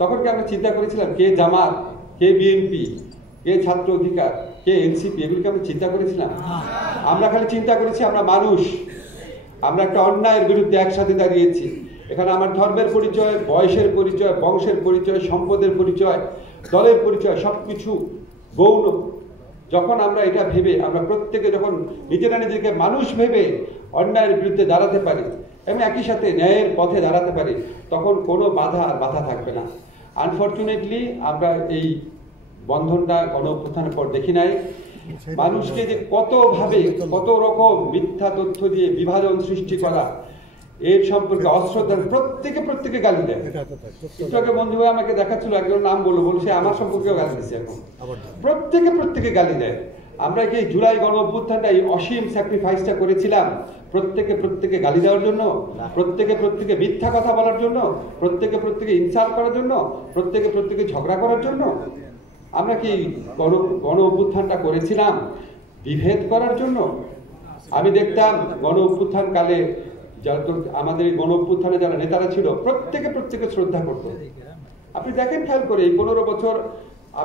তখন কি আমরা চিন্তা করেছিলাম কে জামাত, কে বিএনপি, কে ছাত্র অধিকার, কে এনসিপি, এগুলিকে আমরা চিন্তা করেছিলাম? আমরা খালি চিন্তা করেছি আমরা মানুষ, আমরা একটা অন্যায়ের বিরুদ্ধে একসাথে দাঁড়িয়েছি। এখানে আমার ধর্মের পরিচয়, বয়সের পরিচয়, বংশের পরিচয়, সম্পদের পরিচয়, দলের পরিচয় সবকিছু গৌণ। যখন আমরা এটা ভেবে আমরা প্রত্যেকে যখন নিজেরা নিজেকে মানুষ ভেবে অন্যায়ের বিরুদ্ধে দাঁড়াতে পারি এবং একই সাথে ন্যায়ের পথে দাঁড়াতে পারি, তখন কোনো বাধা আর বাধা থাকবে না। আনফর্চুনেটলি আমরা এই বন্ধনটা গণ-অভ্যুত্থানের পর দেখি নাই। মানুষকে যে কতভাবে কত রকম মিথ্যা তথ্য দিয়ে বিভাজন সৃষ্টি করা, এর সম্পর্কে অশ্রদ্ধা, প্রত্যেকে গালি দেয়। একটু আগে বন্ধু ভাই আমাকে দেখাচ্ছিল, একজন নাম বলছে আমার সম্পর্কেও গালি দিচ্ছে। এখন প্রত্যেকে গালি দেয়। আমরা কি জুলাই গণ-অভ্যুত্থানটা এই অসীম স্যাক্রিফাইসটা করেছিলাম প্রত্যেকে গালি দেওয়ার জন্য, প্রত্যেকে মিথ্যা কথা বলার জন্য, প্রত্যেকে ইনসাল্ট করার জন্য, প্রত্যেকে ঝগড়া করার জন্য? আমরা কি গণ-অভ্যুত্থানটা করেছিলাম বিভেদ করার জন্য? আমি দেখতাম গণ-অভ্যুত্থান কালে আমাদের গণ-অভ্যুত্থানে যারা নেতারা ছিল প্রত্যেকে শ্রদ্ধা করত। আপনি দেখেন খেয়াল করে এই 15 বছর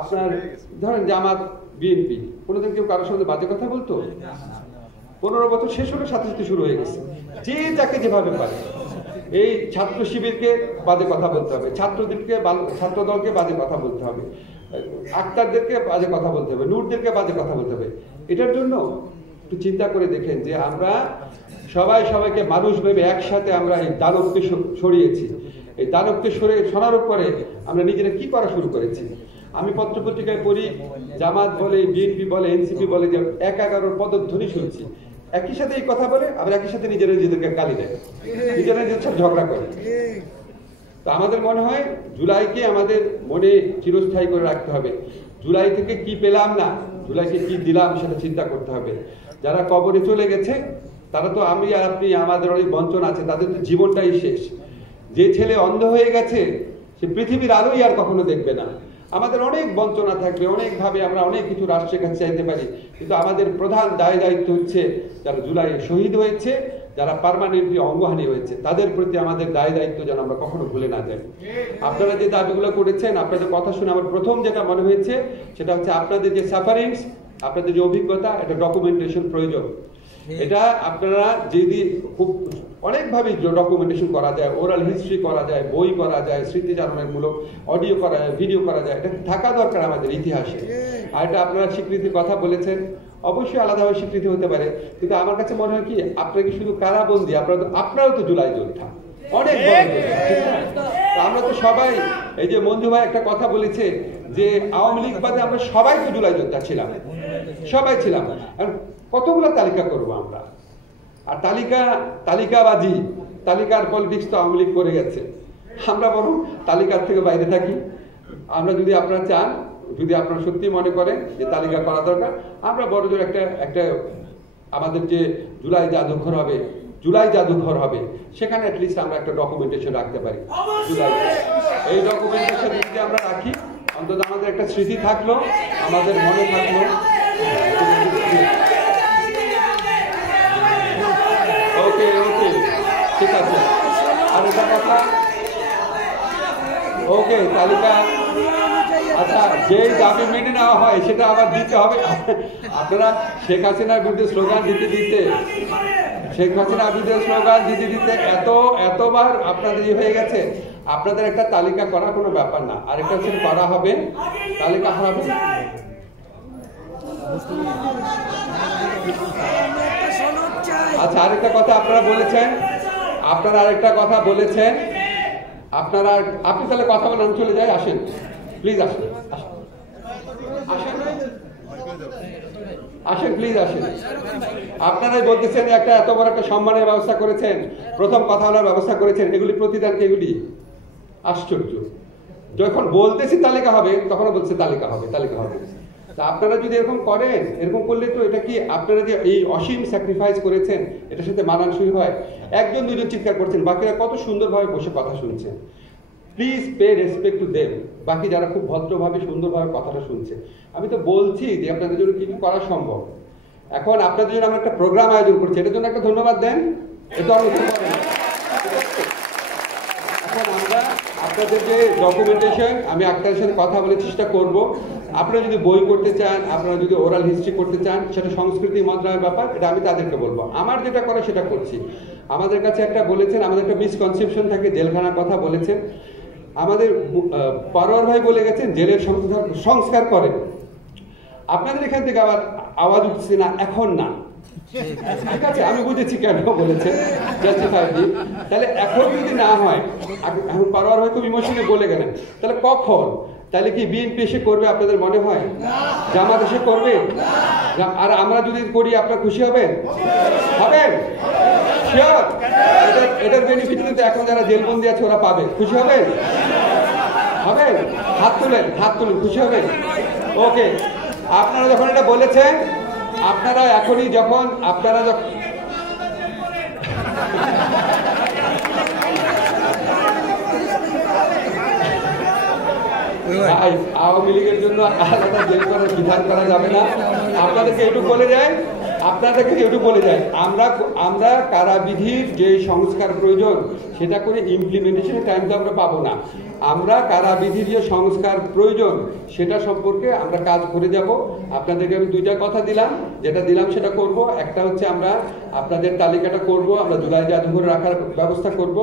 আপনার ধরেন জামাত বিএনপি কোনোদিন কেউ কারোর সঙ্গে বাজে কথা বলতো? 15 বছর শেষ হলে সাথে সাথে শুরু হয়ে গেছে, যে যাকে যেভাবে পারে। এই ছাত্র শিবিরকে বাজে কথা বলতে হবে, ছাত্র দলকে বাজে কথা বলতে হবে, আক্তারদেরকে বাজে কথা বলতে হবে, নূরদেরকে বাজে কথা বলতে হবে। এটার জন্য একটু চিন্তা করে দেখেন যে আমরা সবাইকে মানুষ ভেবে একসাথে আমরা এই দানবকে সরিয়েছি। এই দানবকে সরার পরে আমরা নিজেরা কি করা শুরু করেছি? আমি পত্রপত্রিকায় পড়ি, জামাত বলে, বিএনপি বলে, এনসিপি বলে যে 11 পদধ্বনি শুনছি। একই সাথে এই কথা বলে, আবার একই সাথে নিজেদেরকে গালি দেয়, নিজেদের সাথে ঝগড়া করে। তো আমাদের মনে হয় জুলাইকে আমাদের মনে চিরস্থায়ী করে রাখতে হবে। জুলাই থেকে কি পেলাম না, জুলাইকে কি দিলাম সেটা চিন্তা করতে হবে। যারা কবরে চলে গেছে তারা তো আমি আর আপনি, আমাদের অনেক বঞ্চনা আছে, তাদের তো জীবনটাই শেষ। যে ছেলে অন্ধ হয়ে গেছে সে পৃথিবীর আলোই আর কখনো দেখবে না। আমাদের অনেক বঞ্চনা থাকবে, অনেকভাবে আমরা অনেক কিছু রাষ্ট্রের কাছে চাইতে পারি, কিন্তু আমাদের প্রধান দায়িত্ব হচ্ছে যারা জুলাইয়ে শহীদ হয়েছে, যারা পার্মানেন্টলি অঙ্গহানি হয়েছে, তাদের প্রতি আমাদের দায়িত্ব যেন আমরা কখনো ভুলে না যাই। আপনারা যে দাবিগুলো করেছেন, আপনাদের কথা শুনে আমার প্রথম যেটা মনে হয়েছে সেটা হচ্ছে আপনাদের যে সাফারিংস, আপনাদের যে অভিজ্ঞতা, এটা ডকুমেন্টেশন প্রয়োজন। এটা আপনারা যদি খুব অনেকভাবে ডকুমেন্টেশন করা যায়, ওরাল হিস্ট্রি করা যায়, বই করা যায়, স্মৃতিচারণমূলক অডিও করা যায়, ভিডিও করা যায়, এটা থাকা দরকার আমাদের ইতিহাসে। আর এটা আপনারা স্বীকৃতির কথা বলেছেন, অবশ্যই আলাদাভাবে স্বীকৃতি হতে পারে, কিন্তু আমার কাছে মনে হয় কি আপনারা কি শুধু কারাবন্দী, আপনারাও তো জুলাই যোদ্ধা, অনেক বড় যোদ্ধা। আমরা তো সবাই, এই যে মঞ্জু ভাই একটা কথা বলেছে যে আওয়ামী লীগ বাদে আমরা সবাই তো জুলাই যোদ্ধা ছিলাম, সবাই ছিলাম। কতগুলো তালিকা করব আমরা? আর তালিকাবাজি, তালিকার পলিটিক্স তো আওয়ামী লীগ করে গেছে। আমরা বরং তালিকার থেকে বাইরে থাকি। আমরা যদি আপনারা চান, যদি আপনারা সত্যি মনে করেন যে তালিকা করা দরকার, আমরা বড় জোর একটা আমাদের যে জুলাই জাদুঘর হবে সেখানে অ্যাটলিস্ট আমরা একটা ডকুমেন্টেশন রাখতে পারি। জুলাই এই ডকুমেন্টেশন যদি আমরা রাখি, অন্তত আমাদের একটা স্মৃতি থাকলো, আমাদের মনে থাকলো। ওকে ঠিক আছে। আর একটা কথা, ওকে তালিকা, আচ্ছা যেই দাবি মেনে নেওয়া হয় সেটা আবার দিতে হবে। আপনারা শেখ হাসিনার বিরুদ্ধে স্লোগান দিতে এতবার আপনাদের হয়ে গেছে, আপনাদের একটা তালিকা করা কোনো ব্যাপার না। আরেকটা হচ্ছে করা হবে, তালিকা হবে। আচ্ছা আরেকটা কথা আপনারা বলেছেন, আপনি তাহলে কথা বলেন, আমি চলে যাই। আসেন প্লিজ, আসেন প্লিজ আসেন। আপনারাই বলতেছেন একটা এত বড় একটা সম্মানের ব্যবস্থা করেছেন, প্রথম কথা বলার ব্যবস্থা করেছেন, এগুলি প্রতিদান এগুলি আশ্চর্য। যখন বলতেছি তালিকা হবে তখনও বলছে তালিকা হবে। তা আপনারা যদি এরকম করেন, এরকম করলে তো এটা কি আপনারা যে এই অসীম স্যাক্রিফাইস করেছেন এটার সাথে মানানসই হয়? একজন দুজন চিৎকার করছেন, বাকিরা কত সুন্দরভাবে বসে কথা শুনছেন। Please pay respect to them. বাকি যারা খুব ভদ্রভাবে সুন্দরভাবে কথাটা শুনছে, আমি তো বলছি যে আপনাদের জন্য কি করা সম্ভব। এখন আপনাদের জন্য আমরা একটা প্রোগ্রাম আয়োজন করছি, এটার জন্য একটা ধন্যবাদ দেন। এটা অনেক এখন আমরা আপনাদের যে ডকুমেন্টেশন আমি আক্তারের সাথে কথা বলে চেষ্টা করব। আপনারা যদি বই করতে চান, আপনারা যদি ওরাল হিস্ট্রি করতে চান, সেটা সংস্কৃতি মন্ত্রণালয়ের ব্যাপার, এটা আমি তাদেরকে বলবো। আমার যেটা করা সেটা করছি। আমাদের কাছে একটা বলেছেন, আমাদের একটা মিসকনসেপশন থাকে, জেলখানার কথা বলেছেন। আমাদের পরোয়ার ভাই বলে গেছেন জেলের সংস্কার করেন। আপনাদের এখান থেকে আবার আওয়াজ উঠছে না, এখন না, ঠিক আছে, আমি বুঝেছি কেন বলেছেন, জাস্টিফাইডলি। তাহলে এখন যদি না হয়, এখন পরোয়ার ভাই খুব ইমোশনে বলে গেলেন, তাহলে কখন? তাহলে কি বিএনপি এসে করবে আপনাদের মনে হয়? জামাত এসে করবে? আর আমরা যদি করি আপনারা খুশি হবেন? হবেন? শিওর? এটার বেনিফিট কিন্তু এখন যারা জেলবন্দি আছে ওরা পাবে। খুশি হবেন? হবেন? হাত তুলেন, হাত তুলেন, খুশি হবেন? ওকে, আপনারা যখন এটা বলেছেন, আপনারা এখনই যখন আওয়ামী লীগের জন্য আলাদা জেল করার বিধান করা যাবে না। আপনাদেরকে একটু বলে যায়, আমরা কারাবিধির যে সংস্কার প্রয়োজন সেটা করে ইমপ্লিমেন্টেশনের টাইম তো আমরা পাবো না। আমরা কারাবিধির যে সংস্কার প্রয়োজন সেটা সম্পর্কে আমরা কাজ করে যাব। আপনাদেরকে আমি দুইটা কথা দিলাম, যেটা দিলাম সেটা করব। একটা হচ্ছে আমরা আপনাদের তালিকাটা করব, আমরা জুলাই জাদুঘর রাখার ব্যবস্থা করব।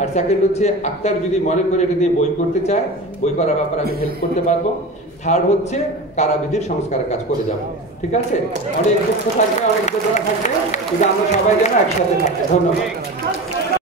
আর সেকেন্ড হচ্ছে আক্তার যদি মনে করে এটা দিয়ে বই করতে চায়, বই করার ব্যাপারে আমি হেল্প করতে পারবো। থার্ড হচ্ছে কারাবিধির সংস্কারের কাজ করে যাব। ঠিক আছে, অনেক দুঃখ থাকবে, অনেক বেদনা থাকবে, কিন্তু আমরা সবাই যেন একসাথে থাকবো। ধন্যবাদ।